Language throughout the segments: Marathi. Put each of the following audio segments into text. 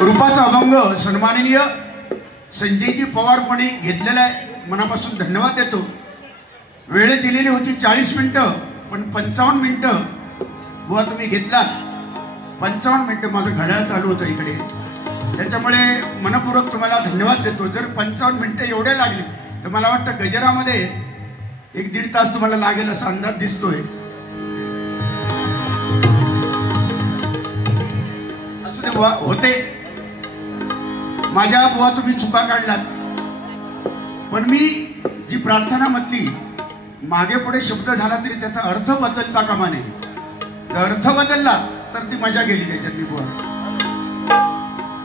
रूपाचा अभंग सन्माननीय संजयजी पवार कोणी घेतलेला आहे, मनापासून धन्यवाद देतो. वेळ दिलेली होती 40 मिनिटं, पण 55 मिनिटं बुवा तुम्ही घेतला. 55 मिनिटं माझं घड्याळ चालू होतं इकडे, त्याच्यामुळे मनपूर्वक तुम्हाला धन्यवाद देतो. जर 55 मिनिटं एवढे लागले तर मला वाटतं गजरामध्ये 1-1.5 तास तुम्हाला लागेल असा अंदाज दिसतोय. असं ते बुवा होते. माझ्या बुवा तुम्ही चुका काढलात, पण मी जी प्रार्थना म्हटली मागे पुढे शब्द झाला तरी त्याचा अर्थ बदलता कामा नये. जर अर्थ बदलला तर ती मजा गेली त्याच्यातली बुवा.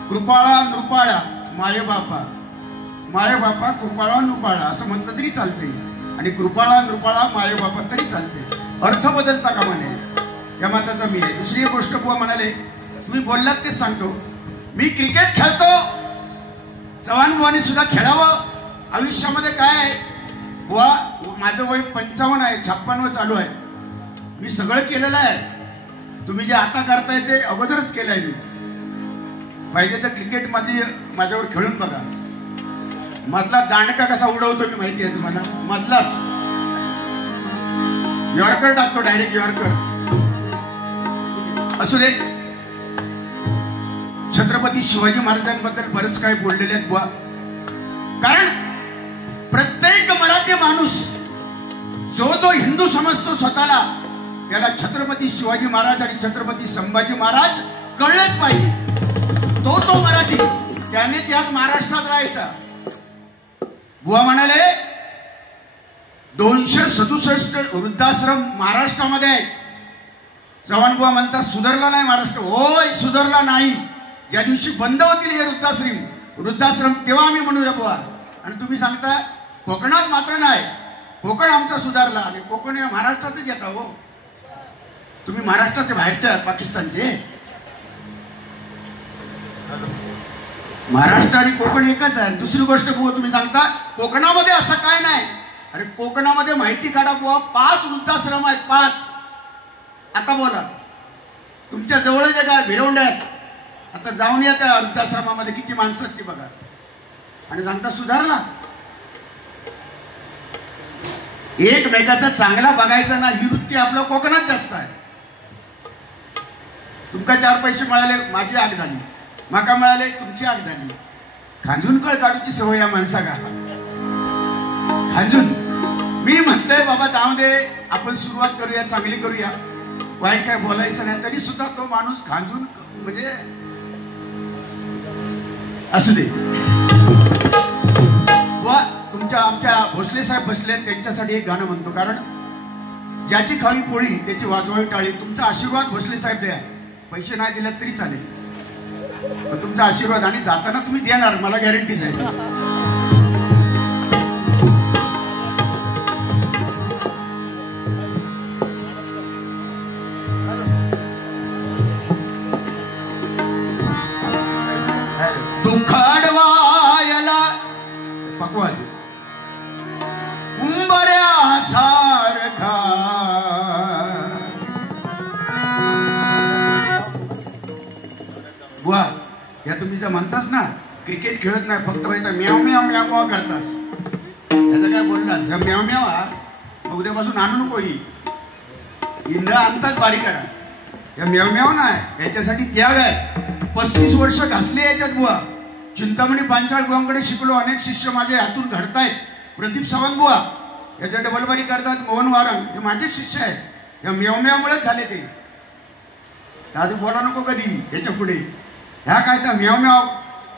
कृपाळा नृपाळा माये बापा, माये बापा कृपाळा नृपाळा असं म्हटलं तरी चालते, आणि कृपाळा नृपाळा माये बापा तरी चालते. अर्थ बदलता कामा नये, या माताचा मी आहे. दुसरी एक गोष्ट बुवा म्हणाले, तुम्ही बोललात ते सांगतो. मी क्रिकेट खेळतो, चव्हाण बुवानी सुद्धा खेळावं. आयुष्यामध्ये काय आहे बुवा, माझं वय 55 आहे, 56 चालू आहे. मी सगळं केलेलं आहे. तुम्ही जे आता करताय ते अगोदरच केलंय मी. पाहिजे तर क्रिकेटमध्ये माझ्यावर खेळून बघा. मधला दांडका कसा उडवतो मी माहिती आहे तुम्हाला. मधलाच यॉर्कर टाकतो, डायरेक्ट यॉर्कर. असू दे. छत्रपती शिवाजी महाराजांबद्दल बरंच काय बोललेले आहेत बुवा, कारण प्रत्येक मराठी माणूस जो हिंदू समजतो स्वतःला, त्याला छत्रपती शिवाजी महाराज आणि छत्रपती संभाजी महाराज कळलेच पाहिजे. तो मराठी, त्याने त्यात महाराष्ट्रात राहायचा. बुवा म्हणाले 267 वृद्धाश्रम महाराष्ट्रामध्ये आहेत. चव्हाण बुवा म्हणतात सुधारला नाही महाराष्ट्र. होय, सुधारला नाही. ज्या दिवशी बंद होतील हे वृद्धाश्रम तेव्हा आम्ही म्हणूया बुवा. आणि तुम्ही सांगता कोकणात मात्र नाही. कोकण आमचा सुधारला, आणि कोकण या महाराष्ट्रातच येता. हो, तुम्ही महाराष्ट्राचे बाहेरचे आहात, पाकिस्तानचे. महाराष्ट्र आणि कोकण एकच आहे. दुसरी गोष्ट बुवा, तुम्ही सांगता कोकणामध्ये असं काय नाही. अरे कोकणामध्ये माहिती काढा बुवा, 5 वृद्धाश्रम आहेत, 5. आता बोला, तुमच्या जवळ जे काय भिरवंड्यात, आता जाऊन या त्या वृद्धाश्रमामध्ये किती माणसं आहेत ती बघा, आणि सांगता सुधारला. एकमेकाचा चांगला बघायचा ना, ही वृत्ती आपल्या कोकणात जास्त आहे. तुमका 4 पैसे मिळाले, माझी आग झाली. माका मिळाले, तुमची आग झाली. खांजून कळ काढूची सवय या माणसा का खांजून. मी म्हटलंय बाबा जाऊ दे, आपण सुरुवात करूया, चांगली करूया, वाईट काय बोलायचं नाही. तरी सुद्धा तो माणूस खांजून, म्हणजे असू दे. वा तुमच्या आमच्या भोसले साहेब बसले, त्यांच्यासाठी एक गाणं म्हणतो. कारण ज्याची खाली पोळी त्याची वाजवावी टाळी. तुमचा आशीर्वाद भोसले साहेब द्या. पैसे नाही दिले तरी चालेल, पण तुमचा आशीर्वाद, आणि जाताना तुम्ही देणार, मला गॅरंटीच आहे. दुखाडवायला पकवाज उंबऱ्यासारखा बुवा, या तुम्ही जर म्हणतास ना क्रिकेट खेळत नाही, फक्त म्याव म्याव म्याव करतास, याचं काय बोललास का म्याव म्याव हा उद्यापासून आणू नको. ही इंद्र आणताच बारीक करा. या म्याव म्याव नाही, याच्यासाठी त्याग आहे. 35 वर्ष घासले याच्यात बुवा. चिंतामणी पांचाळ बुवांकडे शिकलो. अनेक शिष्य माझ्या हातून घडतायत. प्रदीप सावंत बुवा याच्या डबलबारी करतात. मोहन वारंग हे माझे शिष्य आहेत. या म्याव म्यावमुळेच झाले ते. दादू बोला नको कधी याच्या पुढे. ह्या काय तर म्याव म्याव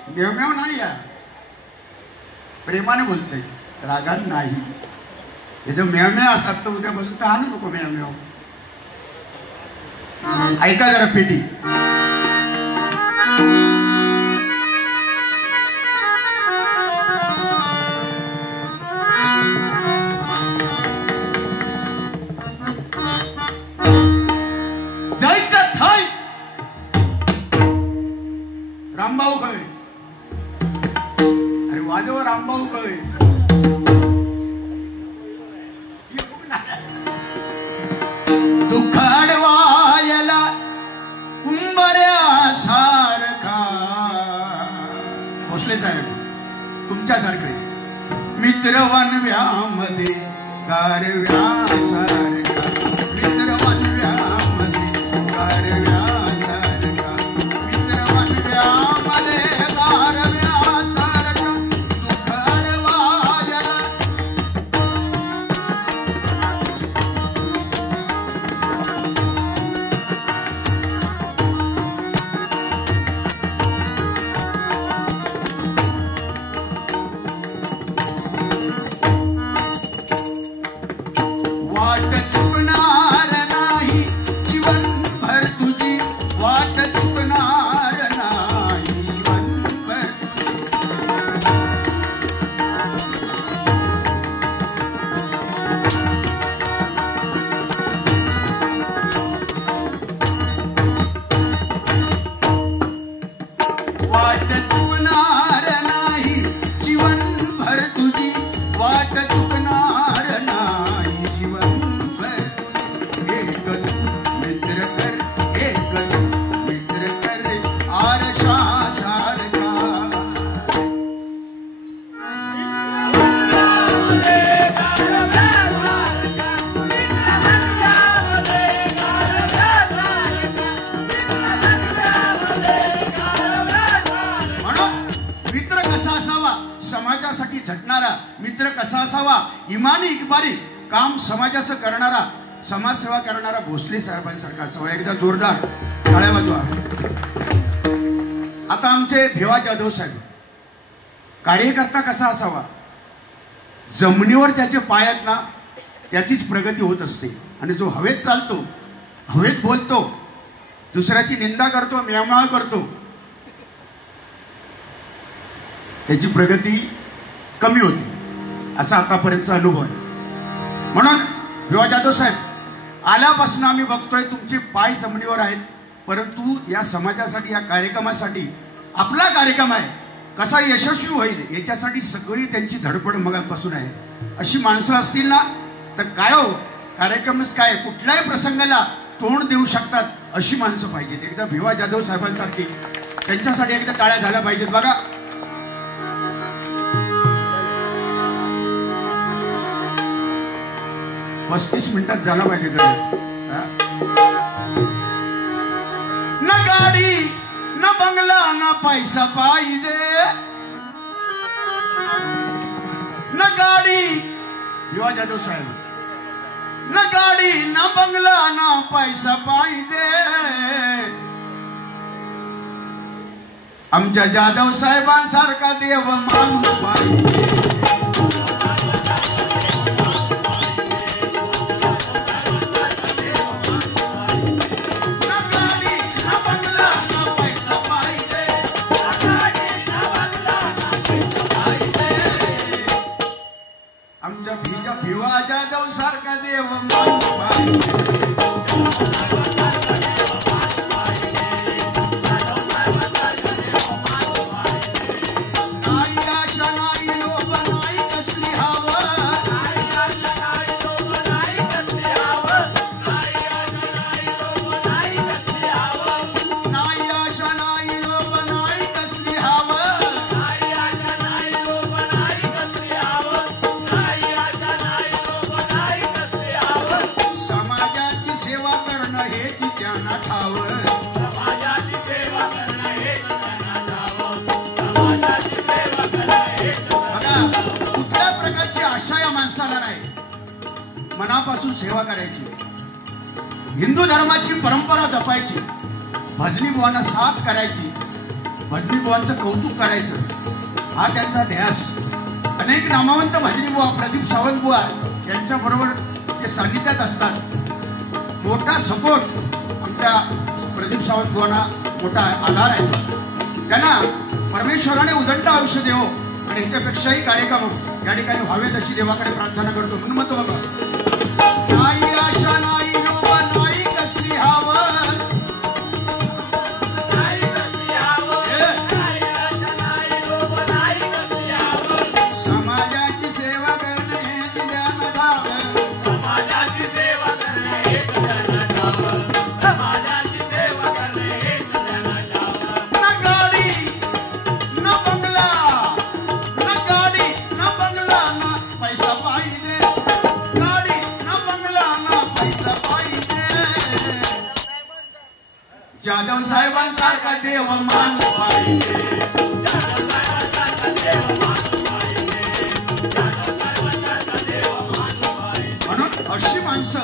म्याव म्याव नाही, या प्रेमाने बोलतय, रागात नाही. हे जर म्याव म्याव असतात तर उद्यापासून तर आणू नको म्याव म्याव. ऐका जरा पेटी. जायचं थाय रामभाऊ खय. अरे वाजव रामभाऊ खय. दुखाडवायला उंबऱ्यासारखा तुमच्यासारखे मित्र वनव्यामध्ये गारव्यासारखा, मित्र वनव्यामध्ये गारव्यासारखा, मित्र वनव्यामध्ये गारव्यासारखा दुःख अडवायला. वाट चुकणार नाही जीवनभर तुझी, वाट चुकणार नाही जीवनभर वाट चुकणार नाही जीवनभर तुझी, वाट चुकणार नाही जीवनभर तुझी. एक मित्र कर, एक मित्र कर आरशासारखा. म्हणून मित्र कसा असावा, समाजासाठी झटणारा मित्र कसा असावा, इमानी इकबारी काम समाजाचं करणारा, समाजसेवा करणारा भोसले साहेबांसारखा असावा. एकदा जोरदार टाळ्या वाजवा. आता आमचे भिवा जाधव साहेब, कार्यकर्ता कसा असावा, जमिनीवर त्याचे पाय आहेत ना त्याचीच प्रगती होत असते. आणि जो हवेत चालतो, हवेत बोलतो, दुसऱ्याची निंदा करतो, म्यामाळ करतो, त्याची प्रगती कमी होती, असा आतापर्यंतचा अनुभव आहे. म्हणून भिवा जाधव साहेब, आल्यापासून आम्ही बघतोय तुमचे पाय जमिनीवर आहेत, परंतु या समाजासाठी, या कार्यक्रमासाठी, आपला कार्यक्रम आहे कसा यशस्वी होईल याच्यासाठी सगळी त्यांची धडपड मगापासून आहे. अशी माणसं असतील ना तर काय हो, कार्यक्रमच काय, कुठल्याही प्रसंगाला तोंड देऊ शकतात अशी माणसं पाहिजेत. एकदा भिवा जाधव साहेबांसारखी, त्यांच्यासाठी एकदा टाळ्या झाल्या पाहिजेत. बघा, 35 मिनिटात झाला पाहिजे. न गाडी न बंगला न पैसा पाहिजे, न गाडी, भिवा जाधव साहेब, न गाडी न बंगला न पैसा पाहिजे, आमच्या जाधव साहेबांसारखा देव माणूस पाहिजे. आमच्या भिवा जाधव सारखा देव माणूस पाहिजे. मनापासून सेवा करायची, हिंदू धर्माची परंपरा जपायची, भजनी बुवांना साथ करायची, भजनी बुवांचं कौतुक करायचं, हा त्यांचा ध्यास. अनेक नामवंत भजनी बुवा, प्रदीप सावंत बुवा यांच्याबरोबर ते सानिध्यात असतात. मोठा सपोर्ट आमच्या प्रदीप सावंत बुवांना मोठा आधार आहे. त्यांना परमेश्वराने उदंड आयुष्य देवो आणि ह्याच्यापेक्षाही कार्यक्रम या ठिकाणी व्हावेत अशी देवाकडे प्रार्थना करतो. म्हणून म्हणतो बघा, नाही आशा नाही लोभ नाही कसली हवं, समाजाची सेवा करणे हे तुझ्या मनावर, समाजाची सेवा करणे हे तुझ्या मनावर, समाजाची सेवा करणे हे तुझ्या मनावर. न गाडी न बंगला न देव माणूस पाहिजे, म्हणून अशी माणसं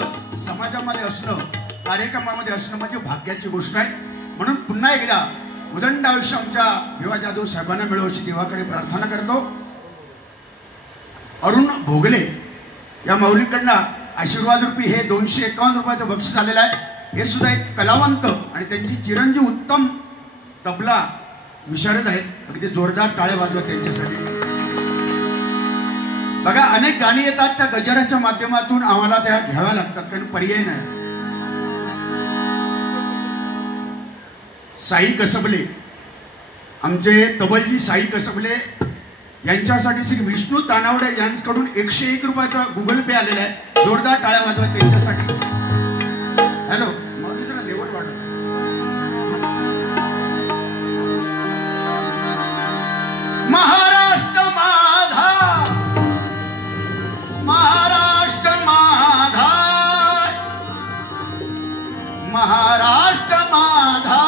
समाजामध्ये असणं, कार्यक्रमामध्ये असणं म्हणजे भाग्याची गोष्ट आहे. म्हणून पुन्हा एकदा उदंड आयुष्य आमच्या भिवा जाधव साहेबांना मिळो अशी देवाकडे प्रार्थना करतो. अरुण भोगले या माऊलीकडनं आशीर्वाद रूपी हे 251 रुपयाचं बक्षीस आलेलं आहे. हे सुद्धा एक कलावंत आणि त्यांची चिरंजीव उत्तम तबला विशारद आहेत. अगदी जोरदार टाळे वाजवत त्यांच्यासाठी. बघा अनेक गाणी येतात त्या गजराच्या माध्यमातून आम्हाला त्या घ्याव्या लागतात कारण पर्याय नाही. साई कसबले आमचे तबलजी साई कसबले यांच्यासाठी श्री विष्णू तानावडे यांच्याकडून 101 रुपयाचा गुगल पे आलेला आहे. जोरदार टाळ्या वाजवा त्यांच्यासाठी. हॅलो जरा लेवल वाढव. महाराष्ट्र माझा, महाराष्ट्र माझा, महाराष्ट्र माझा,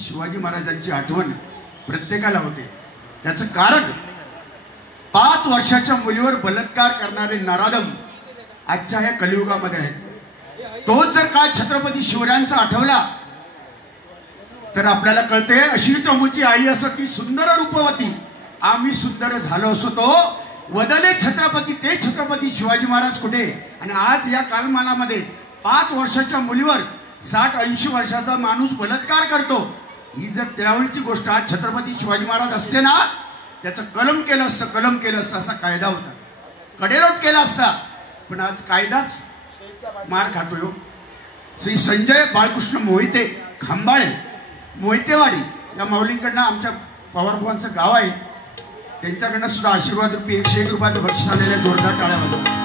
शिवाजी महाराजांची आठवण प्रत्येकाला होते. त्याचं कारण 5 वर्षाच्या मुलीवर बलात्कार करणारे नराधम आजच्या या कलियुगामध्ये आहेत. तोच जर काय छत्रपती शिवरायांचा आठवला तर आपल्याला कळते अशी चमूची आई असं ती सुंदर रूपवती आम्ही सुंदर झालो असो तो वदने छत्रपती ते छत्रपती शिवाजी महाराज कुठे. आणि आज या कालमानामध्ये 5 वर्षाच्या मुलीवर 60-80 वर्षाचा माणूस बलात्कार करतो. ही जर त्यावेळीची गोष्ट आज छत्रपती शिवाजी महाराज असते ना त्याचं कलम केलं असतं असा कायदा होता, कडेलोट केला असता. पण आज कायदाच मार खातोय. श्री संजय बाळकृष्ण मोहिते खांबाळे मोहितेवाडी या माऊलींकडनं आमच्या पवारभावांचं गाव आहे. त्यांच्याकडनं सुद्धा आशीर्वाद रूपी 101 रुपयाचं बक्षीस आलेल्या जोरदार टाळ्या वाजवा.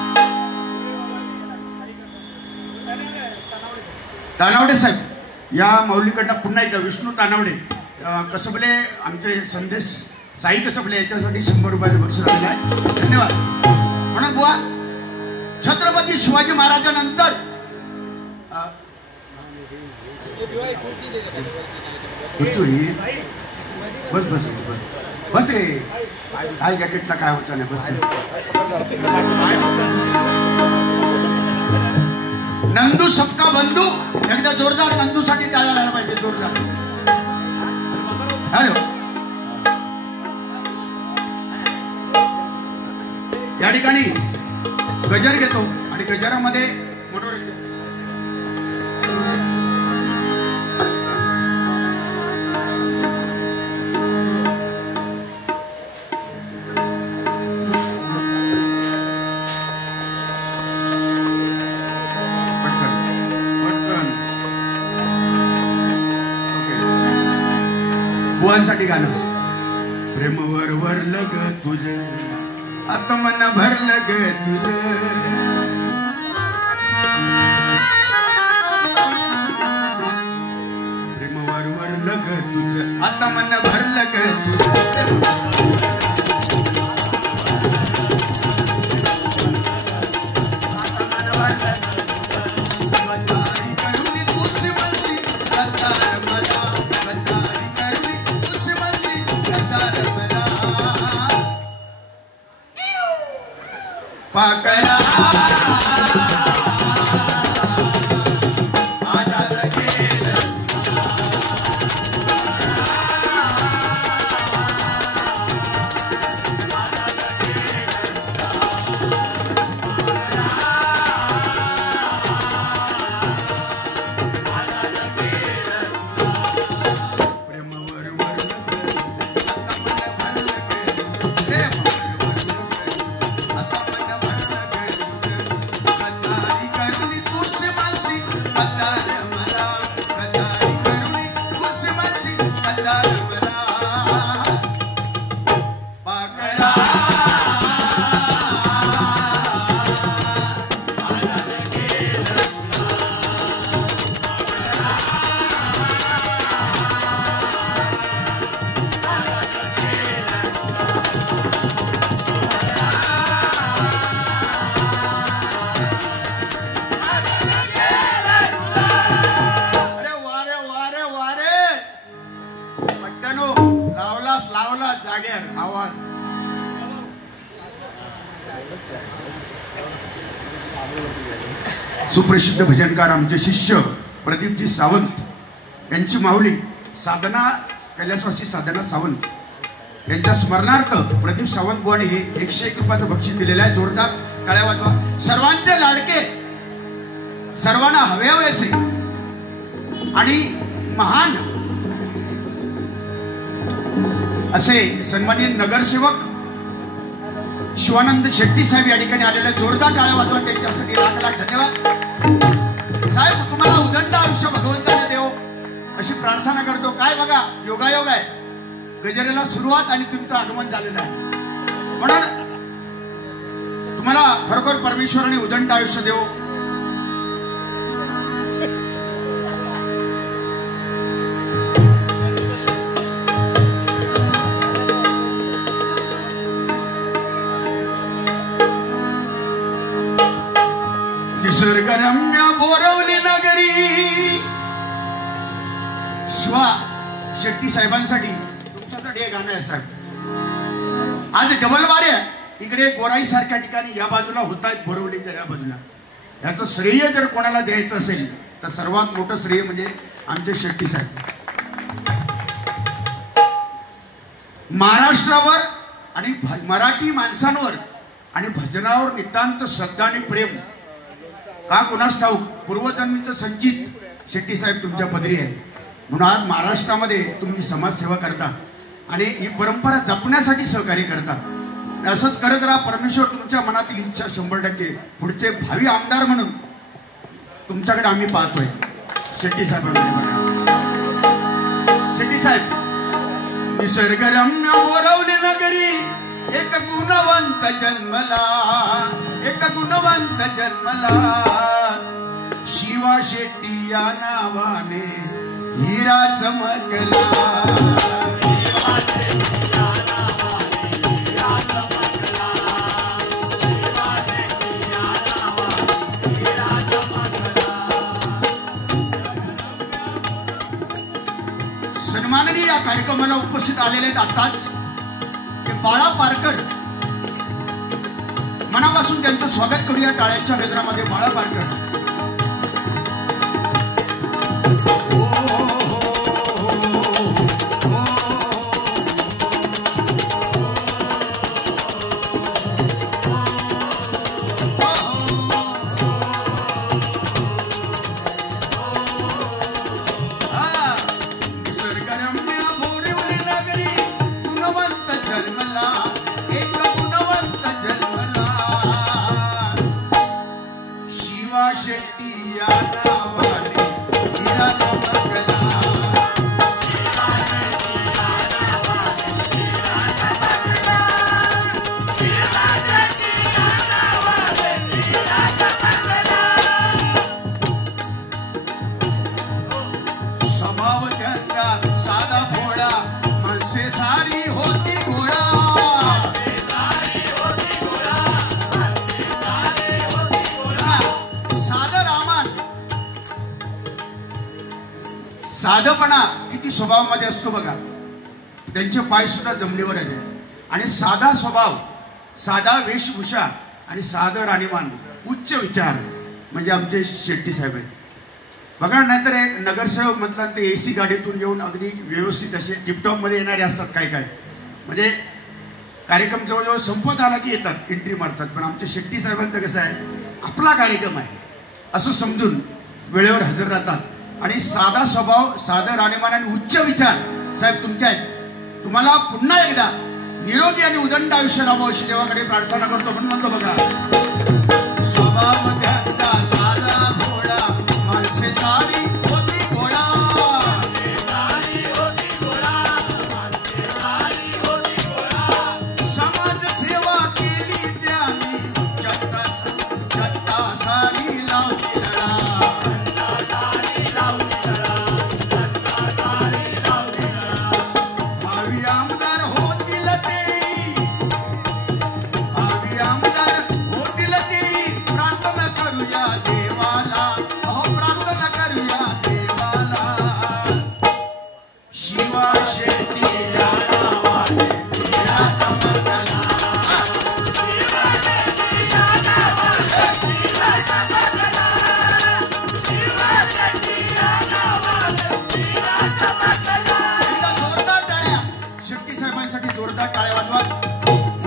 तानावडे साहेब या माऊलीकडनं पुन्हा एकदा विष्णू तानावडे कसबले आमचे संदेश साई कसबले याच्यासाठी 100 रुपयाचं बक्षीस आलेलं आहे. धन्यवाद. म्हणून बुवा छत्रपती शिवाजी महाराजांनंतर बस बस बस बस रे काय जॅकेटला काय होतं नाही बस. नंदू सबका बंधू एकदा जोरदार नंदूसाठी टाळ्या झाला पाहिजे जोरदार. हॅलो या ठिकाणी गजर घेतो आणि गजरामध्ये बुवांसाठी गाणं. प्रेमवर वरलं ग तुझं आता मन भरलं ग तुझं, प्रेमवर वरलं ग तुझं आता मन भरलं ग तुझं. पाकरा आवाज. सुप्रसिद्ध भजनकार आमचे शिष्य प्रदीपजी सावंत यांची माऊली साधना कैलासवासी साधना सावंत यांच्या स्मरणार्थ प्रदीप सावंत बुवानी हे 101 रुपयाचं बक्षीस दिलेलं आहे. जोरदार टाळ्या वाजवा. सर्वांचे लाडके, सर्वांना हवेहवेसे आणि महान असे सन्माननीय नगरसेवक शिवानंद शेट्टी साहेब या ठिकाणी आलेले. जोरदार टाळ्या वाजवा त्यांच्यासाठी. लाख लाख धन्यवाद साहेब. तुम्हाला उदंड आयुष्य भगवंताने देव अशी प्रार्थना करतो. काय बघा योगायोग आहे, गजरेला सुरुवात आणि तुमचं आगमन झालेलं आहे. म्हणून तुम्हाला खरोखर परमेश्वराने उदंड आयुष्य देव. निसर्गरम्य बोरवली नगरी. शिवा शेट्टी साहेबांसाठी तुमच्यासाठी हे गाणं आहे साहेब. आज डबल वारे आहे. इकडे गोराई सारख्या ठिकाणी या बाजूला होत आहेत, बोरवलीच्या या बाजूला. याचं श्रेय जर कोणाला द्यायचं असेल तर सर्वात मोठं श्रेय म्हणजे आमचे शेट्टी साहेब. महाराष्ट्रावर आणि मराठी माणसांवर आणि भजनावर नितांत श्रद्धा आणि प्रेम का कुणास ठाऊक पूर्वजन्मीचं संचित शेट्टी साहेब तुमच्या पदरी आहे. म्हणून आज महाराष्ट्रामध्ये तुम्ही समाजसेवा करता आणि ही परंपरा जपण्यासाठी सहकार्य करता. असंच करत राहा. परमेश्वर तुमच्या मनातील इच्छा 100% पुढचे भावी आमदार म्हणून तुमच्याकडे आम्ही पाहतोय. शेट्टी साहेबांकडे शेट्टी साहेब. निसर्गरम्य बोरवली नगरी एक गुणवंत जन्मला, एक गुणवंत जन्मला. शिवा शेट्टी या नावाने हिरा चमकला. शिवा शेट्टी या नावाने हिरा चमकला. शिवा शेट्टी या नावाने हिरा चमकला. सन्माननीय या कार्यक्रमाला उपस्थित आलेले आहेत आताच बाळा पारकर. मनापासून त्यांचं स्वागत करूया टाळ्यांच्या गजरामध्ये. बाळा पारकर. साधपणा किती स्वभावामध्ये असतो बघा. त्यांचे पाय सुद्धा जमिनीवर आहेत. आणि साधा स्वभाव, साधा वेशभूषा आणि साधं राणीमान, उच्च विचार म्हणजे आमचे शेट्टी साहेब आहेत बघा. नाहीतर एक नगरसेवक म्हटलं ते AC गाडीतून येऊन अगदी व्यवस्थित असे टिपटॉपमध्ये येणारे असतात काय काय, म्हणजे कार्यक्रम जवळजवळ संपत आला की येतात, एंट्री मारतात. पण आमच्या शेट्टी साहेबांचं कसं आहे, आपला कार्यक्रम आहे असं समजून वेळेवर हजर राहतात. आणि साधा स्वभाव, साधं राणीमान आणि उच्च विचार साहेब तुमचे आहेत. तुम्हाला पुन्हा एकदा निरोगी आणि उदंड आयुष्य लाभावं अशी देवाकडे प्रार्थना करतो. म्हणून म्हणतो बघा, स्वभाव त्यांचा साधा भोळा, माणसे सारी होती गोळा, समाज सेवा केली त्यांनी, जगता सारी लावली लढा. भावी आमदार होतील ते, भावी आमदार होतील ते, प्रार्थना करूया देवाला, अहो प्रार्थना करूया देवाला. शिवा शेट्टी या नावाने दिला चमकला, शिवा शेट्टी या नावाने दिला चमकला, शिवा शेट्टी या नावाने दिला चमकला. एकदा जोरदार टाळ्या शेट्टी साहेबांसाठी, जोरदार टाळ्या वाजवा.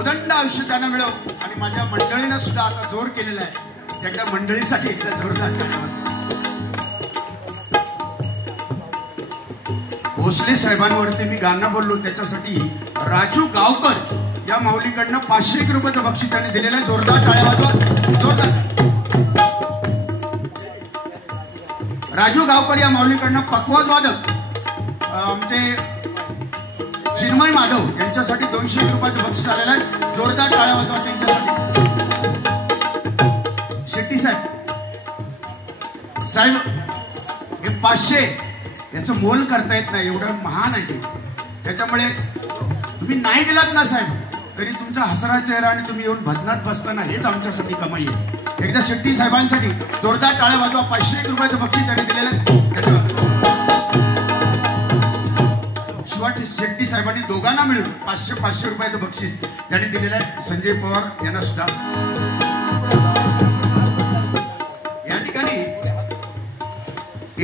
उदंड आयुष्य त्यांना मिळव. आणि माझ्या मंडळीनं सुद्धा आता जोर केलेला आहे, त्या मंडळीसाठी एकदा जोरदार टाळ्या वाजवा. भोसले साहेबांवरती मी गाणं बोललो, त्याच्यासाठी राजू गावकर या माऊलीकडनं 501 रुपयाचं बक्षीस त्यांनी दिलेलं आहे. जोरदार टाळ्या वाजवा, जोरदार. राजू गावकर या माऊलीकडनं पखवाज वादक आमचे चिन्मय माधव यांच्यासाठी 201 रुपयाचं बक्षीस आलेलं आहे. जोरदार टाळ्या वाजवा त्यांच्यासाठी. शेट्टी साहेब, साहेब हे 500 याचं मोल करता येत नाही, एवढं महान आहे ते. त्याच्यामुळे तुम्ही नाही दिलात ना साहेब, तरी तुमचा हसरा चेहरा आणि तुम्ही येऊन भजनात बसताना हेच आमच्यासाठी कमाई आहे. एकदा शेट्टी साहेबांसाठी जोरदार टाळ्या वाजवा. 501 रुपयाचं बक्षीस त्यांनी दिलेलं आहे. शिवाय शेट्टी साहेबांनी दोघांना मिळून 500 रुपयाचं बक्षीस त्यांनी दिलेलं आहे. संजय पवार यांना सुद्धा. या ठिकाणी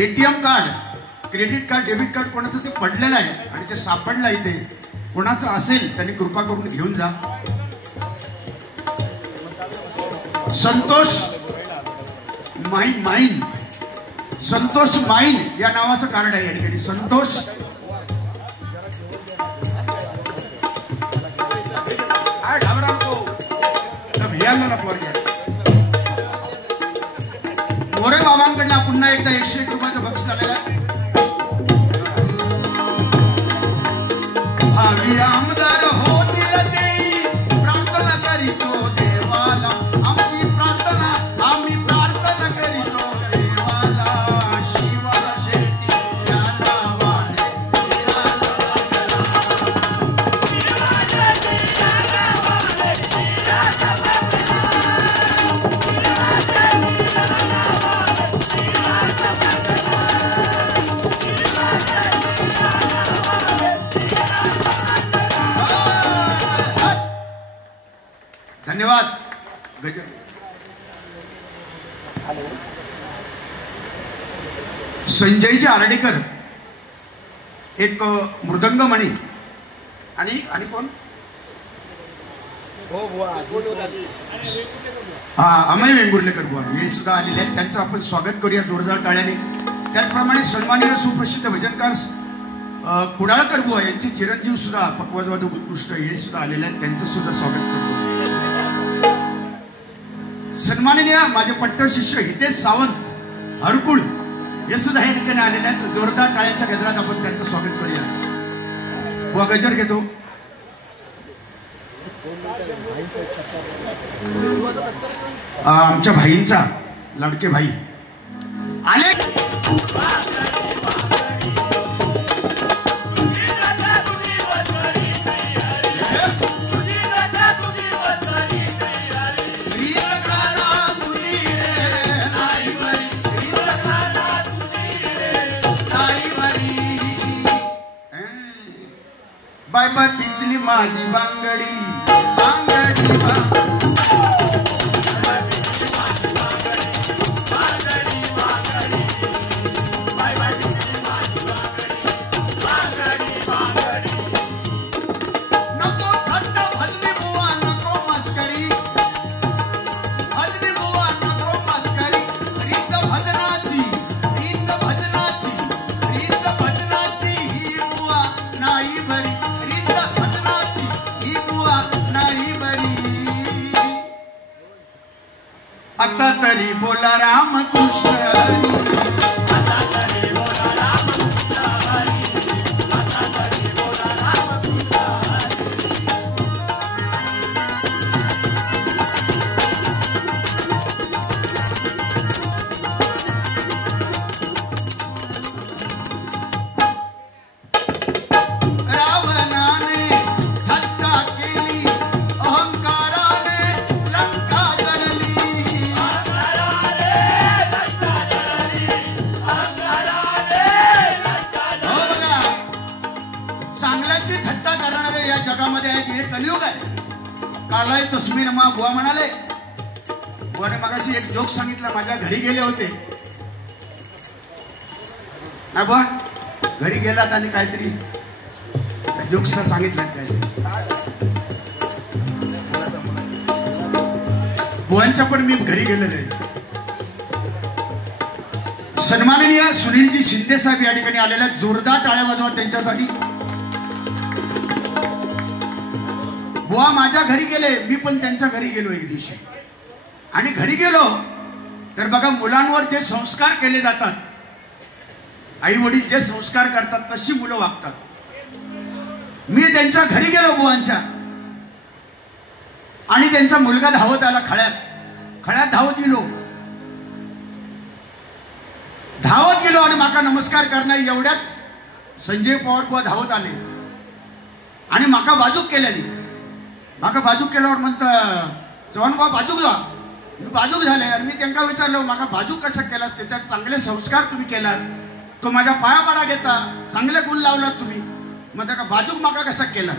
ATM card, credit card, debit card कोणाचं ते पडलेलं आहे आणि ते सापडलं इथे. कोणाचं असेल त्यांनी कृपा करून घेऊन जा. संतोष माईन, संतोष माईन या नावाचं कार्ड आहे या ठिकाणी. संतोष मोरे बाबांकडनं पुन्हा एकदा 101 रुपयाचं बक्षीस आलेलं आहे. भावी आमदार होतील ते, प्रार्थना करीतो देवाला, आमची प्रार्थना आम्ही प्रार्थना करीतो देवाला. शिवा शेट्टी या नावाने दिला चमकला, शिवा शेट्टी या नावाने दिला चमकला, शिवा शेट्टी या नावाने दिला चमकला, शिवा शेट्टी या नावाने दिला. धन्यवाद. गजर संजयजी आरडेकर एक मृदंगमणी आणि कोण अमय वेंगुर्लेकर बुवा हे सुद्धा आलेले आहेत. त्यांचं आपण स्वागत करूया जोरदार टाळ्याने. त्याचप्रमाणे सन्माननीय सुप्रसिद्ध भजनकार कुडाळकर बुवा यांचे चिरंजीव सुद्धा पक्वाजवाद उत्कृष्ट हे सुद्धा आलेले आहेत. त्यांचं सुद्धा स्वागत करतो. सन्माननीय माझे पट्ट शिष्य हितेश सावंत हरकुळ हे सुद्धा या ठिकाणी आलेले आहेत. जोरदार टाळ्यांच्या गजरात आपण त्यांचं स्वागत करूया. बुवा गजर घेतो. आमच्या भाईंचा लाडके भाई आले. माझी बांगडी बांगडी आता तरी बोला रामकृष्ण आता तरी बोला रामकृष्ण आता तरी बोला रामकृष्ण रावणाने थट्टा केली अहंकाराने लंका जगामध्ये आहे की हे कलियुग आहे. कालाय तस्मिन मा बुवा म्हणाले. बुवाने मगाशी एक जोक सांगितला. माझ्या घरी गेले होते ना बुवा, घरी गेलात आणि काहीतरी जोक्स सांगितलं बुवांच्या पण मी घरी गेलेले आहे. सन्माननीय सुनीलजी शिंदे साहेब या ठिकाणी आलेल्या, जोरदार टाळ्या वाजवा त्यांच्यासाठी. बुवा माझ्या घरी गेले, मी पण त्यांच्या घरी गेलो एक दिवशी. आणि घरी गेलो तर बघा, मुलांवर जे संस्कार केले जातात, आई वडील जे संस्कार करतात तशी मुलं वागतात. मी त्यांच्या घरी गेलो बुवांच्या, आणि त्यांचा मुलगा धावत आला. खळ्यात धावत गेलो आणि माका नमस्कार करणार एवढ्यात संजय पवार बुवा धावत आले आणि माका बाजूक केल्याने. माका बाजूक केल्यावर म्हणतं, चव्हाण बाबा बाजूक जा. मी बाजूक झाले आणि मी त्यांना विचारलं, माका बाजूक कशा केलात? त्याच्यात चांगले संस्कार तुम्ही केलात, तो माझ्या पाया पाडा घेता, चांगले गुण लावलात तुम्ही, मग त्या बाजूक माका कशा केला,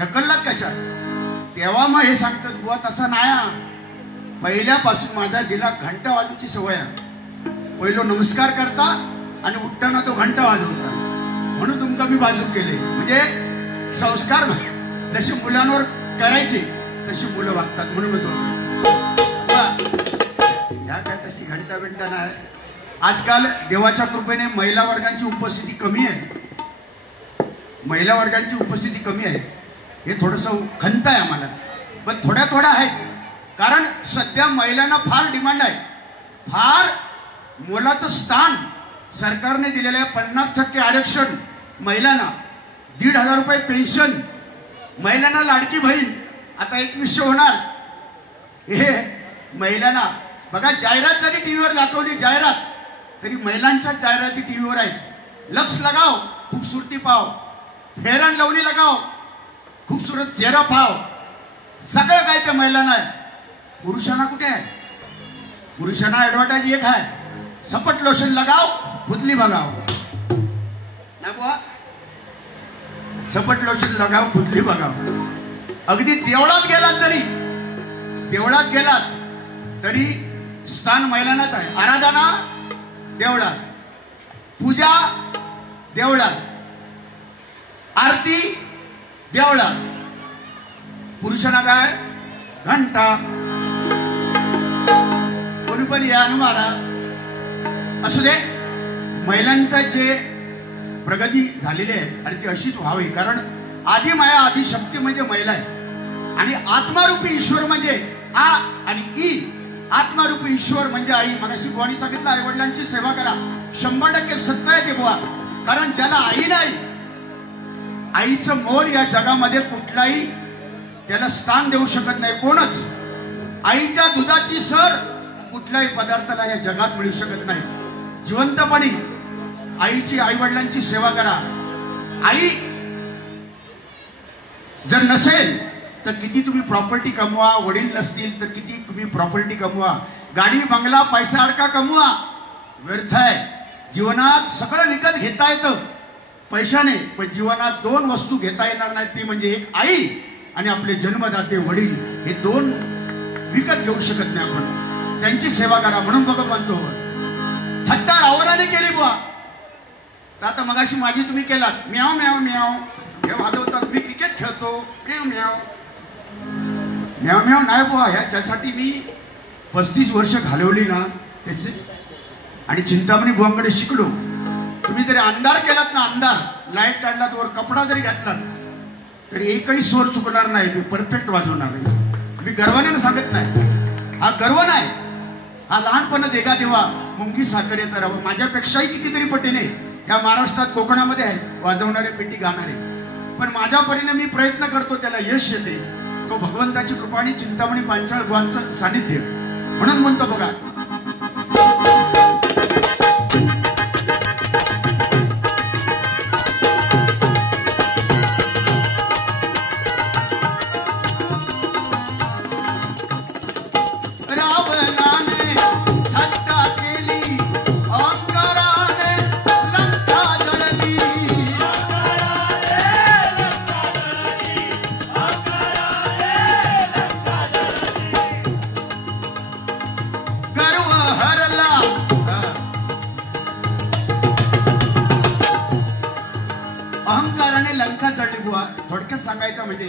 ढकललात कशा? तेव्हा मग हे सांगतात, बुवा तसा नाही, पहिल्यापासून माझ्या जिला घंटा वाजूची सवय आहे. पहिलो नमस्कार करता आणि उठताना तो घंटा वाजवता, म्हणून तुमका मी बाजूक केले. म्हणजे संस्कार जसे मुलांवर करायचे तशी मुलं वागतात. म्हणून ह्या काय तशी घंटा बिंटा नाही. आजकाल देवाच्या कृपेने महिला वर्गांची उपस्थिती कमी आहे. महिला वर्गांची उपस्थिती कमी आहे. हे थोडंसं खंत आहे आम्हाला, पण थोड्या आहेत. कारण सध्या महिलांना फार डिमांड आहे. फार मोलाचं स्थान सरकारने दिलेलं आहे. 50% आरक्षण महिलांना, 1,500 रुपये पेन्शन, महिलांना लाडकी बहीण, आता 2100 होणार. हे महिलांना बघा, जाहिरात जरी टीव्हीवर दाखवली जाहिरात, तरी महिलांच्या जाहिराती टीव्हीवर आहेत. लक्स लगाव खूबसूरती पाव, फेअर अँड लवली लगाव खूबसूरत चेहरा पाव, सगळं काय ते महिलांना आहे. पुरुषांना कुठे आहे? पुरुषांना ऍडव्हर्टाईज एक आहे, सपट लोशन लगाव फुतली बघाव ना बुवा, सपट लोशन लगाव फुतली बघाव. अगदी देवळात गेलात तरी स्थान महिलांनाच आहे. आराधना देवळात, पूजा देवळात, आरती देवळात. पुरुषांना काय? घंटा. कोणी पण या मारा. असू दे, महिलांचा जे प्रगती झालेली आहे आणि ती अशीच व्हावी. कारण आधी माया आधी शक्ती म्हणजे महिला आहे, आणि आत्मारूपी ईश्वर म्हणजे आ आणि ई. आत्मारूपी ईश्वर म्हणजे आई. मगाशी बुवानी सांगितलं, आई वडिलांची सेवा करा. 100% सत्य आहे ते बुवा. कारण ज्याला आई नाही, आईचं मोल या जगामध्ये कुठलाही त्याला स्थान देऊ शकत नाही कोणच. आईच्या दुधाची सर कुठल्याही पदार्थाला या जगात मिळू शकत नाही. जिवंतपणी आईची, आई वडिलांची सेवा करा. आई जर नसेल तर किती तुम्ही प्रॉपर्टी कमवा, वडील नसतील तर किती तुम्ही प्रॉपर्टी कमवा, गाडी बंगला पैसा अडका कमवा, व्यर्थ आहे. जीवनात सगळं विकत घेता येतं, पैशाने, पण जीवनात दोन वस्तू घेता येणार नाहीत, ती म्हणजे एक आई आणि आपले जन्मदाते वडील. हे दोन विकत घेऊ शकत नाही आपण. त्यांची सेवा करा म्हणून बघ म्हणतो. थट्टा रावणाने केली बुवा. तर आता मगाशी माझी तुम्ही केलात म्याव म्याव म्याव हे वाजवतात. मी क्रिकेट खेळतो म्याव म्याव म्याव म्याव नाही बुवा. ह्याच्यासाठी मी 35 वर्ष घालवली ना त्याचे. आणि चिंतामणी बुवांकडे शिकलो. तुम्ही जरी अंधार केलात ना, अंधार लाईट काढलात, वर कपडा जरी घातला तरी एकही स्वर चुकणार नाही. मी परफेक्ट वाजवणार नाही. मी गर्वाने सांगत नाही. हा गर्व नाही, हा लहानपणा देगा देवा मुंगी साखरेचा रावा. माझ्यापेक्षाही कितीतरी पटीने या महाराष्ट्रात कोकणामध्ये आहे वाजवणारे, पेटी गाणारे. पण माझ्या परीने मी प्रयत्न करतो, त्याला यश येते. तो भगवंताची कृपा आणि चिंतामणी पांचाळ बुवांचं सानिध्य. म्हणून म्हणतो बघा, सांगायचं म्हणजे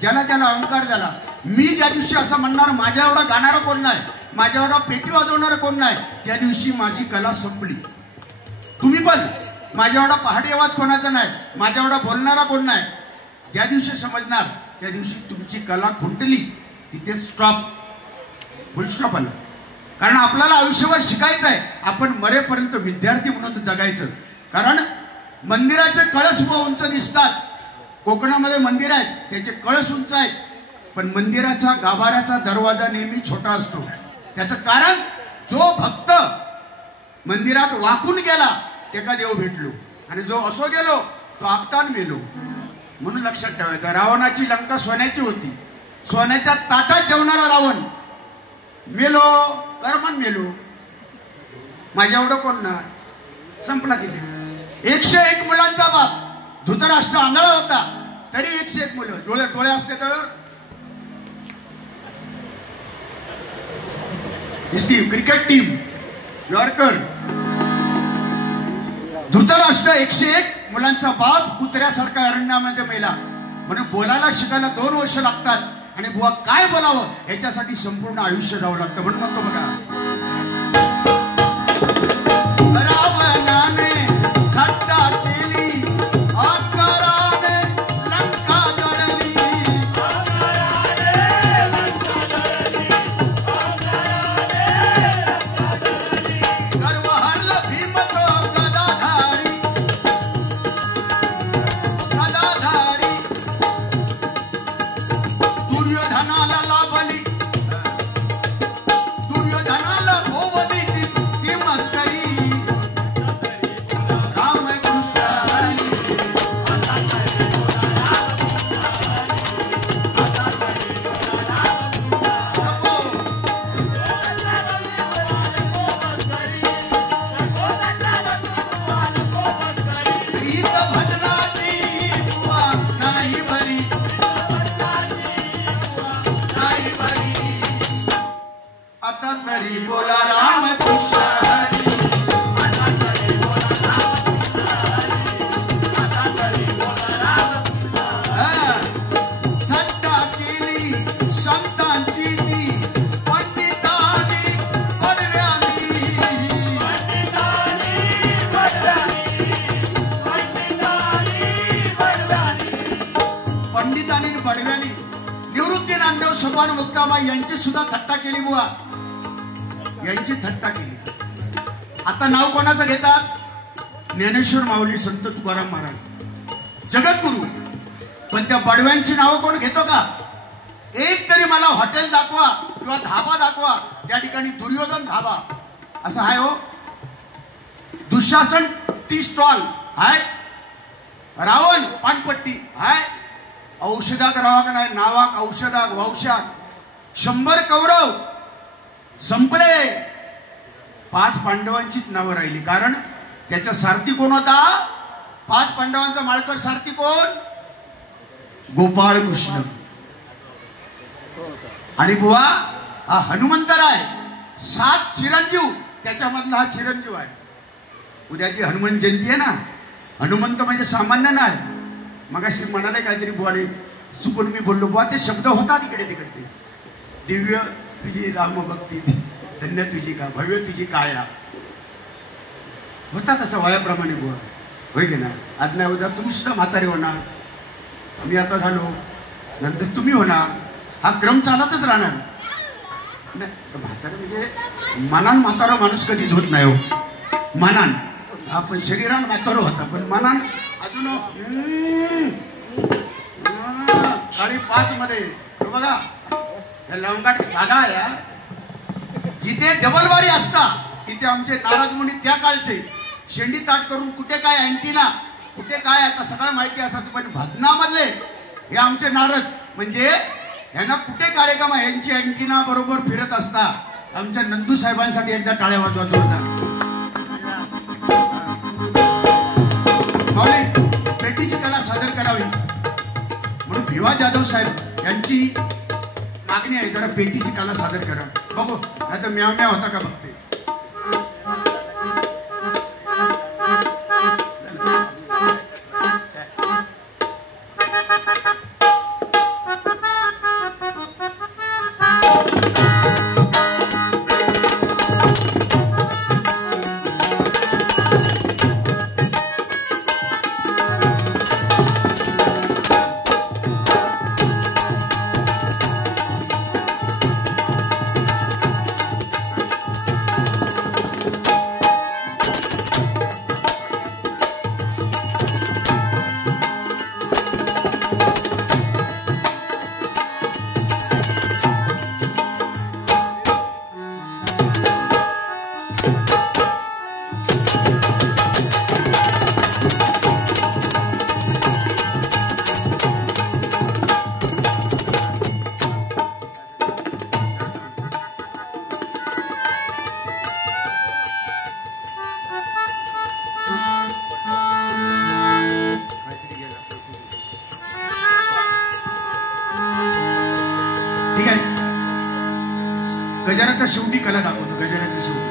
ज्याला ज्याला अहंकार झाला. मी ज्या दिवशी असं म्हणणार माझ्या एवढा गाणारा कोण नाही, माझ्या एवढा पेटी वाजवणारा कोण नाही, त्या दिवशी माझी कला संपली. तुम्ही पण माझ्या एवढा पहाडी आवाज कोणाचा नाही, माझ्या एवढा बोलणारा कोण नाही, ज्या दिवशी समजणार त्या दिवशी तुमची कला खुंटली. तिथे स्टॉप, फुल स्टॉप आलं. कारण आपल्याला आयुष्यभर शिकायचं आहे. आपण मरेपर्यंत विद्यार्थी म्हणून जगायचं. कारण मंदिराचे कळस उंच दिसतात. कोकणामध्ये मंदिर आहेत, त्याचे कळस उंच आहेत, पण मंदिराचा गाभाऱ्याचा दरवाजा नेहमी छोटा असतो. त्याचं कारण जो भक्त मंदिरात वाकून गेला त्याला देव भेटलो, आणि जो असो गेलो तो आपतान मेलो. म्हणून लक्षात ठेवायचं. रावणाची लंका सोन्याची होती. सोन्याच्या ताटात जेवणारा रावण मेलो, कर्मन मेलो. माझ्या एवढं कोण ना, संपला तिथे. 101 मुलांचा बाप धृतराष्ट्र आंधळा होता, तरी 101 मुलं. डोळे असते तर क्रिकेट टीम यॉर्कर. धृतराष्ट्र 101 मुलांचा बाप कुत्र्यासारखा अरण्यामध्ये मेला. म्हणून बोलायला शिकायला 2 वर्ष लागतात, आणि बुवा काय बोलावं याच्यासाठी संपूर्ण आयुष्य जावं लागतं. म्हणून म्हणतो बघा, रावणाने थट्टा केली, सोपान मुक्ताबाई यांची सुद्धा थट्टा केली बुवा, यांची थट्टा केली. आता नाव कोणाचं घेतात? ज्ञानेश्वर माऊली, संत तुकाराम महाराज, जगद्गुरु. पण त्या बडव्यांची नावं कोण घेतो का? एक तरी मला हॉटेल दाखवा किंवा धाबा दाखवा त्या ठिकाणी दुर्योधन धाबा असं आहे हो. दुःशासन टी स्टॉल हाय, रावण पानपट्टी हाय. औषधाक रावाक नाही, नावाक औषधाक वौषाक. 100 कौरव संपले, 5 पांडवांचीच नावं राहिली. कारण त्याच्या सारथी कोण होता? 5 पांडवांचा माळकर सारथी कोण? गोपाळ कृष्ण. आणि बुवा हा हनुमंतराय. 7 चिरंजीव त्याच्यामधला हा चिरंजीव आहे. उद्याची हनुमान जयंती आहे ना. हनुमंत म्हणजे सामान्य नाही. मगाशी म्हणाले काहीतरी बुवाने चुकून मी बोललो. बुवा ते शब्द होतात इकडे तिकडे. दिव्य तुझी रामभक्ती, धन्य तुझी का, भव्य तुझी काया, होता तसा वयाप्रमाणे बुवा. होय की नाही. आज नाही उद्या तुम्ही सुद्धा म्हातारे होणार, आम्ही आता झालो, नंतर तुम्ही होणार. हा क्रम चालतच राहणार. नाही म्हातारा म्हणजे मनान म्हातारा माणूस कधीच होत नाही हो. मनान आपण शरीरान म्हातारा होता, पण मनान अजून 5:30 मध्ये बघा लवंगाट साधा या जिथे डबलवारी असता तिथे आमचे नारद मुनी त्या काळचे शेंडी ताट करून कुठे काय अँटिना, कुठे काय आता सगळं माहिती असतं. पण भजनामधले हे आमचे नारद म्हणजे यांना कुठे कार्यक्रम आहे यांची अँटिना बरोबर फिरत असता. आमच्या नंदू साहेबांसाठी एकदा टाळ्या वाजवा जोरदार. माऊली पेटीची कला सादर करावी म्हणून भिवा जाधव साहेब यांची मागणी आहे. जरा पेटीची कला सादर करा. बघू नाही तर म्याव म्याव होता का बघते. गजराच्या शेवटी कला दाखवतो. गजराच्या शेवटी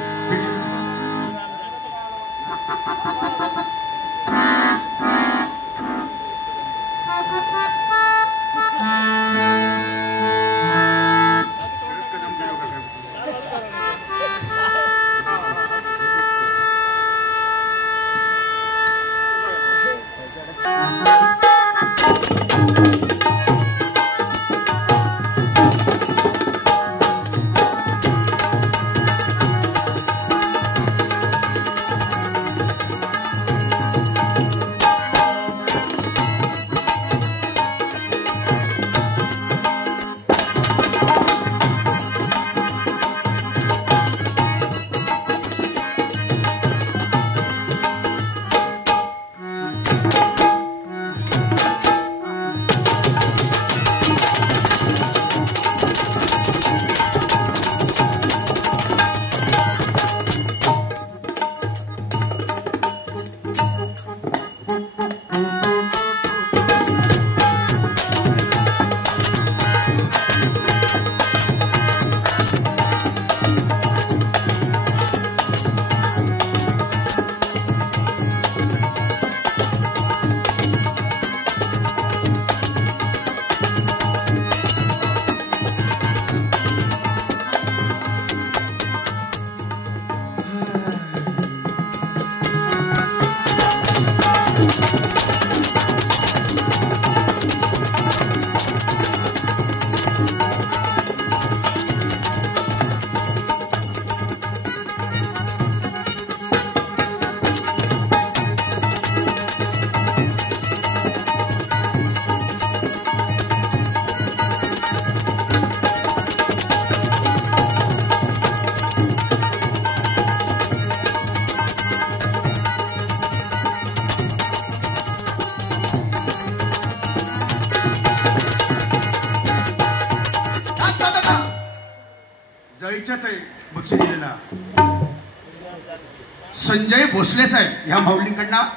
संजय भोसले साहेब ह्या माऊलीकडनं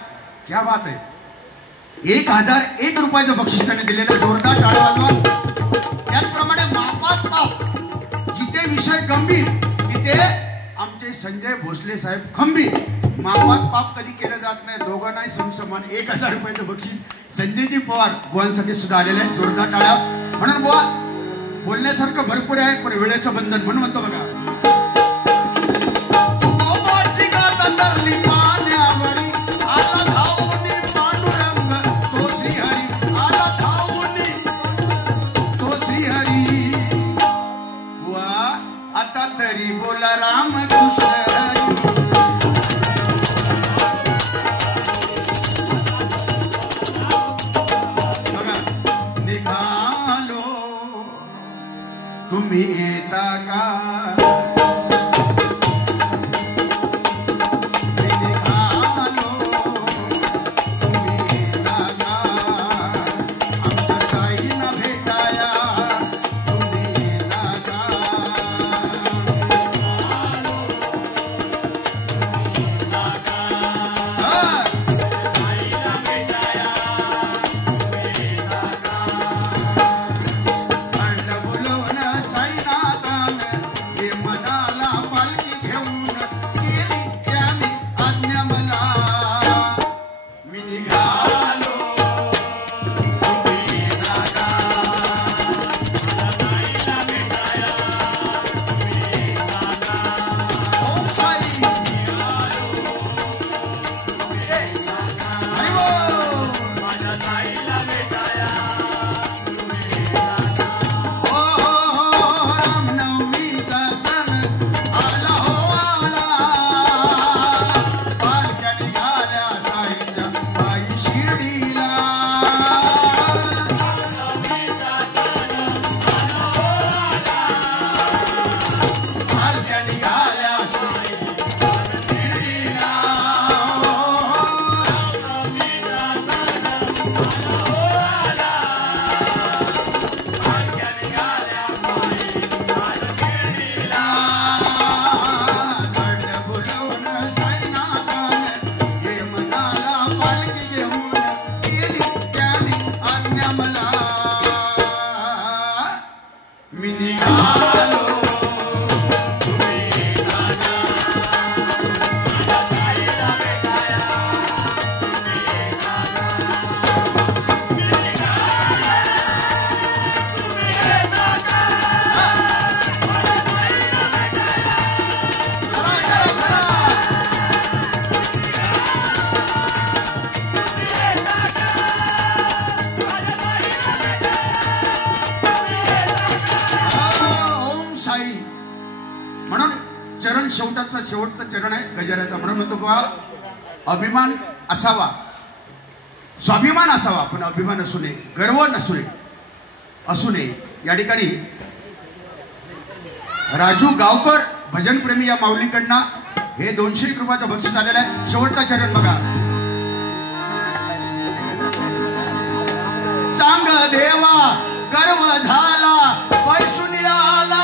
क्या बात आहे. 1001 रुपयाचं बक्षीस त्याने दिलेलं, जोरदार टाळ्या वाजवा. त्याचप्रमाणे मापात माप, जिथे विषय गंभीर तिथे आमचे संजय भोसले साहेब खंबीर. मापात पाप कधी केलं जात नाही, दोघांनाही समसमान. 1000 रुपयाचं बक्षीस संजयजी पवार बुवांसाठी सुद्धा आलेले आहे, जोरदार टाळ्या. म्हणून बुवा बोलण्यासारखं भरपूर आहे, पण वेळेचं बंधन म्हणून म्हणतो बघा. आता तरी बोला राम कृष्ण बघा. निघालो तुम्ही येता का, शेवटचा चरण आहे गजराचा. म्हणून म्हणतो बा अभिमान असावा, स्वाभिमान असावा, पण अभिमान असू नये, गर्व असू नये. या ठिकाणी राजू गावकर भजनप्रेमी या माऊलीकडनं हे 201 रुपयाचं बक्षीस आलेलं आहे. शेवटचा चरण बघा. सांग देवा गर्व झाला पैसून आला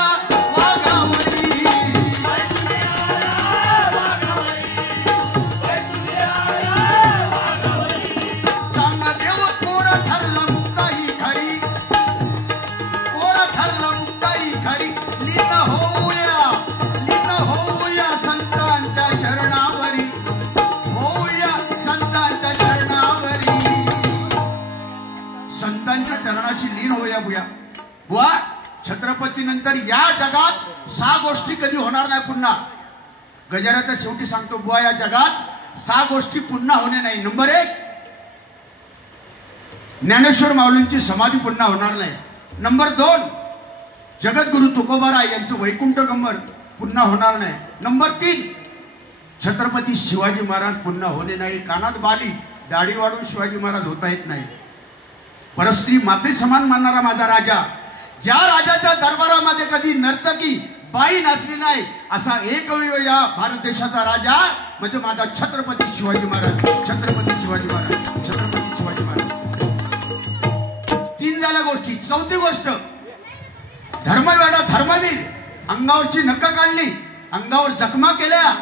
लीन होऊया बुया. बुवा छत्रपती नंतर या जगात 6 गोष्टी कधी होणार नाही पुन्हा. गजराच्या शेवटी सांगतो बुवा, या जगात 6 गोष्टी पुन्हा होणे नाही. नंबर 1, ज्ञानेश्वर माऊलींची समाधी पुन्हा होणार नाही. नंबर 2, जगद्गुरु तुकोबाराय यांचं वैकुंठ गमन पुन्हा होणार नाही. नंबर 3, छत्रपती शिवाजी महाराज पुन्हा होणे नाही. कानात बाली दाढी वाढून शिवाजी महाराज होता येत नाही. परस्त्री माते समान मानणारा माझा राजा, ज्या राजाच्या दरबारामध्ये कधी नर्तकी बाई नाचली नाही असा एकमेव या भारत देशाचा राजा म्हणजे माझा छत्रपती शिवाजी महाराज. छत्रपती शिवाजी महाराज, छत्रपती शिवाजी महाराज. 3 झाल्या गोष्टी. 4थी गोष्ट, धर्मवेडा धर्मवीर अंगावरची नखं काढली, अंगावर जखमा केल्या,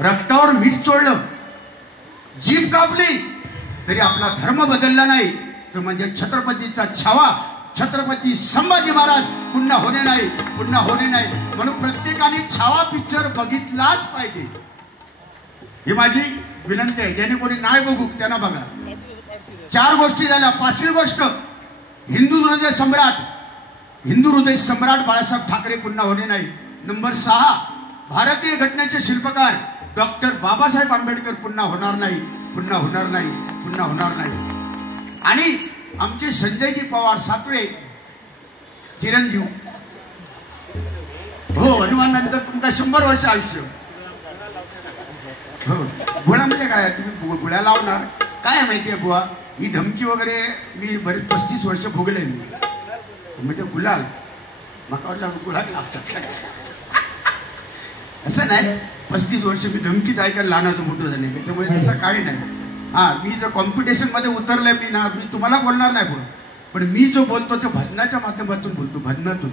रक्तावर मीठ चोळलं, जीभ कापली, तरी आपला धर्म बदलला नाही तो म्हणजे छत्रपतीचा छावा छत्रपती संभाजी महाराज पुन्हा होणे नाही, पुन्हा होणे नाही. म्हणून प्रत्येकाने छावा पिक्चर बघितलाच पाहिजे ही माझी विनंती आहे. ज्याने कोणी नाही बघू त्यांना बघा. 4 गोष्टी झाल्या. 5वी गोष्ट हिंदू हृदय सम्राट बाळासाहेब ठाकरे पुन्हा होणे नाही. नंबर 6 भारतीय घटनेचे शिल्पकार डॉक्टर बाबासाहेब आंबेडकर पुन्हा होणार नाही, पुन्हा होणार नाही, पुन्हा होणार नाही. आणि आमचे संजयजी पवार 7वे चिरंजीव. हो, हनुमाननंतर तुमचा 100 वर्ष आयुष्य. हो, गुळा म्हणजे काय? तुम्ही गुळ्या लावणार काय माहितीये बुवा? ही धमकी वगैरे मी बरेच 35 वर्ष भोगले. मी म्हणजे गुलाल माका वाटलं गुळात लावतात काय असं नाही. 35 वर्ष मी धमकीच ऐकायला लहानाचं मोठं झाले, त्याच्यामुळे तसं काही नाही. मी जर कॉम्पिटिशनमध्ये उतरले मी ना, मी तुम्हाला बोलणार नाही पण मी जो बोलतो ते भजनाच्या माध्यमातून बोलतो, भजनातून.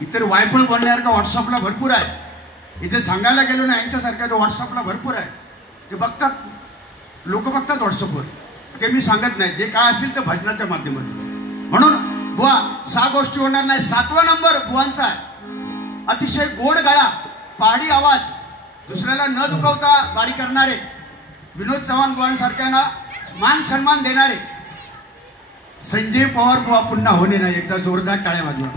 इतर वायफळ बोलण्यासारखा व्हॉट्सअपला भरपूर आहे. इथे सांगायला गेलो ना यांच्यासारखा तो व्हॉट्सअपला भरपूर आहे. ते बघतात, लोक बघतात व्हॉट्सअपवर, ते मी सांगत नाही. जे काय असेल ते भजनाच्या माध्यमातून. म्हणून बुवा 6 गोष्टी होणार नाही. 7वा नंबर बुवांचा आहे. अतिशय गोड गळा, पहाडी आवाज, दुसऱ्याला न दुखवता गाडी करणारे, विनोद चव्हाण बुवांसारख्यांना मान सन्मान देणारे संजय पवार बुवा पुन्हा होणे नाही. एकदा जोरदार टाळ्या वाजवा.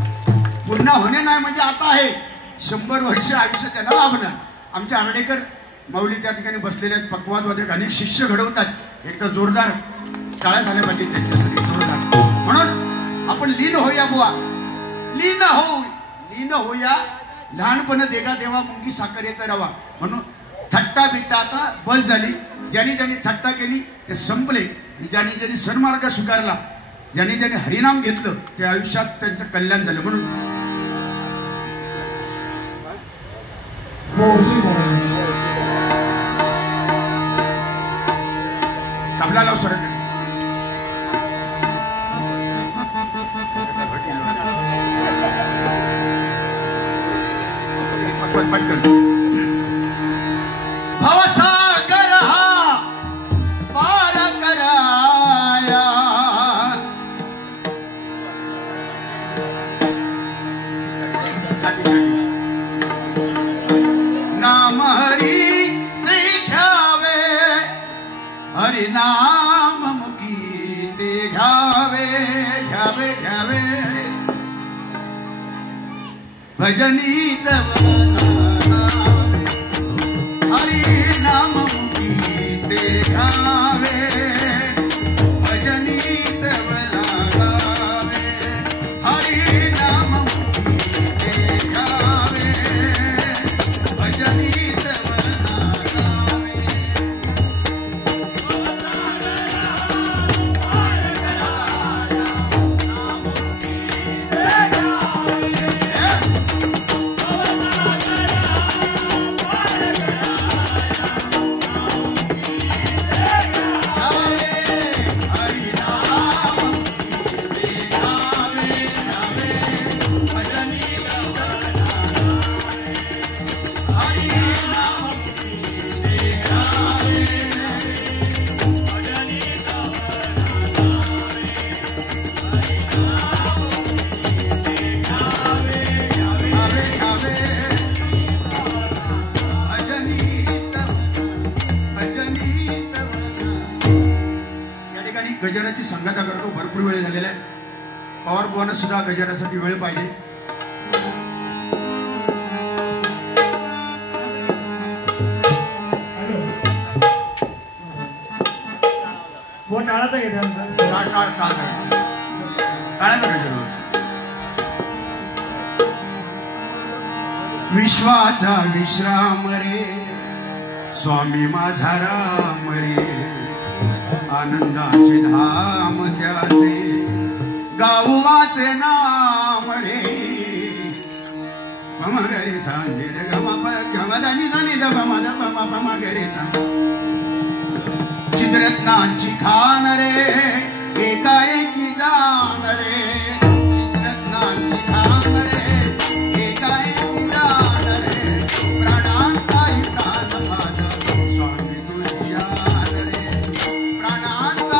पुन्हा होणे नाही म्हणजे आता आहे 100 वर्ष आयुष्य त्यांना लाभणार. आमचे आर्डेकर माऊली त्या ठिकाणी बसलेले आहेत. पक्वादवादक अनेक शिष्य घडवतात. एकदा जोरदार टाळ्या झाल्या पाहिजे त्यांच्यासाठी, जोरदार. म्हणून आपण लीन होऊया बुवा, लीन होऊया. लहानपण देगा देवा मुंगी साखरेचा रवा. म्हणून थट्टा बिट्टा आता बस झाली. ज्यांनी ज्यांनी थट्टा केली ते संपले. आणि ज्यांनी ज्यांनी सन्मार्ग स्वीकारला, ज्यांनी ज्यांनी हरिनाम घेतलं ते आयुष्यात त्यांचं कल्याण झालं. म्हणून तबला लाव सर. भवसागर हा पार कराया, नाम हरी ते घ्यावे, हरी नाम मुखी ते घ्यावे, घ्यावे घ्यावे. भजनी तव हरी नाम मुखी ते घ्यावे, भजनी तव लागावे, हरी नाम मुखी ते घ्यावे, भजनी तव लागावे. गजराची संगता करतो. भरपूर वेळ झालेला आहे. पवार बुवांना सुद्धा गजरासाठी वेळ पाहिजे. टाळाचा घेते विश्वाचा विश्राम रे स्वामी माझा राम रे, आनंदाचे धाम त्याचे गावाचे नाम रे. मम गरे सांगे गमदानी दानी दम गरे चित्ररत्नांची खान रे, एकाएकी जाण रे. चित्ररत्नांची खान रे, एकाएकी जाण रे. प्राणांचाही प्राण माझा स्वामी तुझी यान रे. प्राणांचा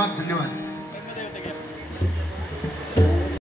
धन्यवाद धन्यवाद.